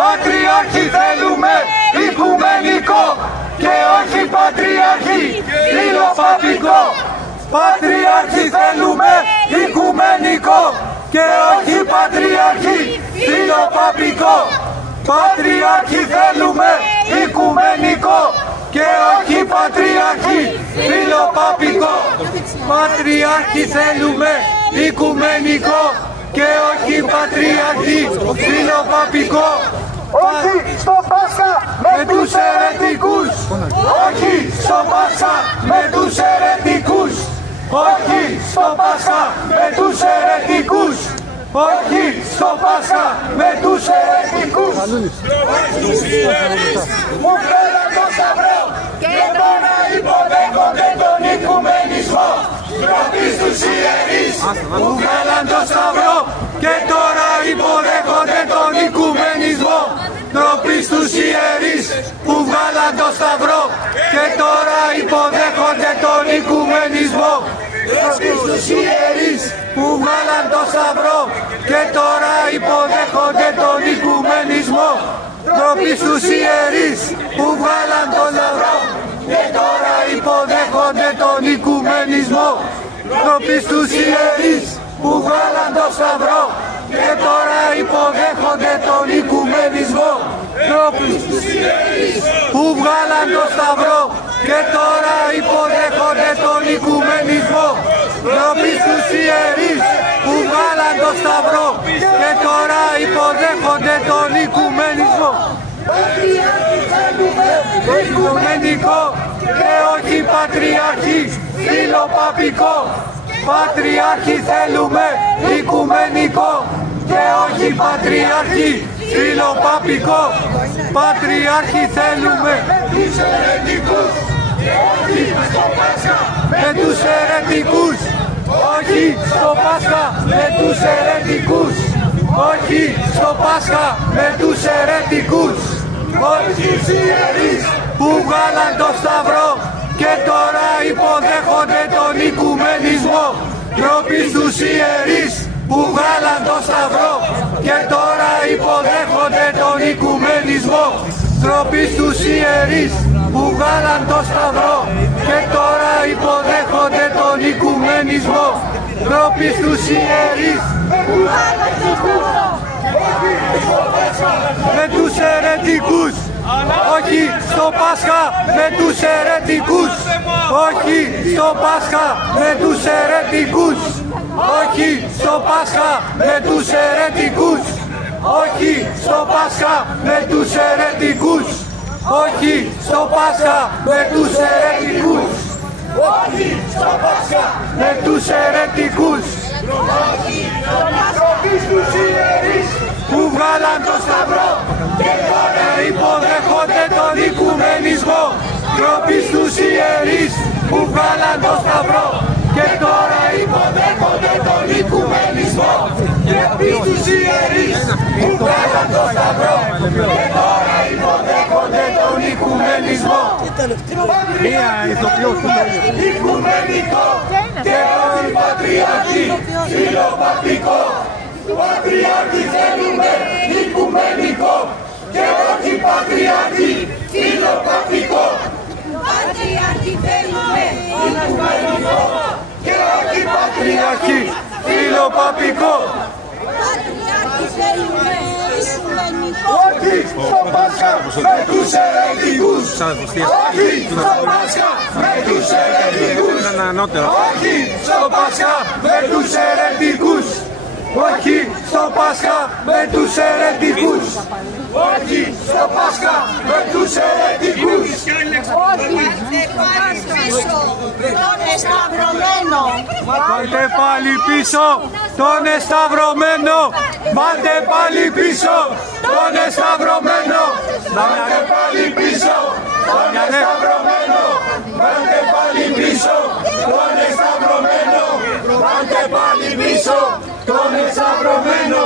Πατριάρχη θέλουμε, οικουμενικό και όχι πατριάρχη φιλοπαπικό. Πατριάρχη θέλουμε, οικουμενικό και όχι πατριάρχη φιλοπαπικό. Πατριάρχη θέλουμε, οικουμενικό και όχι πατριάρχη φιλοπαπικό. Πατριάρχη θέλουμε, οικουμενικό και όχι πατριάρχη φιλοπαπικό. Όχι στο Πάσχα Με τους αιρετικούς, όχι στο Πάσχα με τους αιρετικούς, όχι στο Πάσχα με τους αιρετικούς, όχι στο Πάσχα με τους αιρετικούς. Μου φέραν το σταυρό και τώρα υποδέχονται τον οικουμενισμό. Ντροπή στους ιερείς που βγάλαν το σταυρό και τώρα υποδέχονται τον οικουμενισμό. Ντροπή στους ιερείς που βγάλαν το σταυρό και τώρα υποδέχονται τον οικουμενισμό. Ντροπή στους ιερείς που βγάλαν το σταυρό και τώρα υποδέχονται τον οικουμενισμό. Ντροπή στους ιερείς που βγάλαν το σταυρό και τώρα υποδέχονται τον οικουμενισμό. Ντροπή στους ιερείς που βγάλαν το σταυρό και τώρα υποδέχονται τον οικουμενισμό. Ντροπή στους ιερείς που βγάλαν το σταυρό και τώρα υποδέχονται τον οικουμενισμό. Ντροπή στους ιερείς που βγάλαν το σταυρό και τώρα υποδέχονται τον οικουμενισμό. Πατριάρχη θέλουμε, οικουμενικό και όχι πατριάρχη φιλοπαπικό. Πατριάρχη θέλουμε, οικουμενικό και όχι πατριάρχη φιλοπαπικό. Πατριάρχη θέλουμε, τους αιρετικούς και όχι στο Πάσχα με τους αιρετικούς. Όχι στο Πάσχα με τους αιρετικούς. Όχι στο Πάσχα με τους αιρετικούς. Όχι στους ιερείς που βγάλαν το σταυρό και τώρα υποδέχονται τον οικουμενισμό. Ντροπή στους ιερείς που βγάλαν το σταυρό και τώρα υποδέχονται τον οικουμενισμό. Ντροπή στους ιερείς που βγάλαν το σταυρό και τώρα υποδέχονται τον οικουμενισμό. Ντροπή στους ιερείς που βγάλαν το σταυρό με τους αιρετικούς. Όχι στο Πάσχα με τους αιρετικούς. Όχι στο Πάσχα με τους αιρετικούς. Όχι στο Πάσχα με τους αιρετικούς. Όχι στο Πάσχα με τους αιρετικούς. Όχι στο Πάσχα με τους αιρετικούς. Όχι στο Πάσχα με τους αιρετικούς. Ντροπή στους ιερείς που βγάλαν το σταυρό και τώρα υποδέχονται τον οικουμενισμό. Ντροπή στους ιερείς που βγάλαν το σταυρό και τώρα υποδέχονται τον οικουμενισμό. Ντροπή στους ιερείς που βγάλαν το σταυρό και τώρα υποδέχονται τον οικουμενισμό. Οικουμενικό και όχι πατριάρχη φιλοπαπικό. Πατριάρχη θέλουμε, οικουμενικό και όχι πατριάρχη φιλοπαπικό. Πατριάρχη θέλουμε, Οικουμενικό και όχι πατριάρχη φιλοπαπικό. πατριάρχη θέλουμε, οικουμενικό. Όχι στο Πάσχα με τους αιρετικούς. Όχι στο Πάσχα με τους αιρετικούς. Όχι στο Πάσχα με τους αιρετικούς. Όχι στο Πάσχα με τους αιρετικούς. Όχι στο Πάσχα με τους αιρετικούς. Τον εσταυρωμένο. Μάτε πάλι πίσω τον εσταυρωμένο. Μάτε πάλι πίσω τον εσταυρωμένο. Μάτε πάλι πίσω τον εσταυρωμένο. Μάτε πάλι πίσω τον εσταυρωμένο. Μάτε πάλι πίσω τον εσταυρωμένο.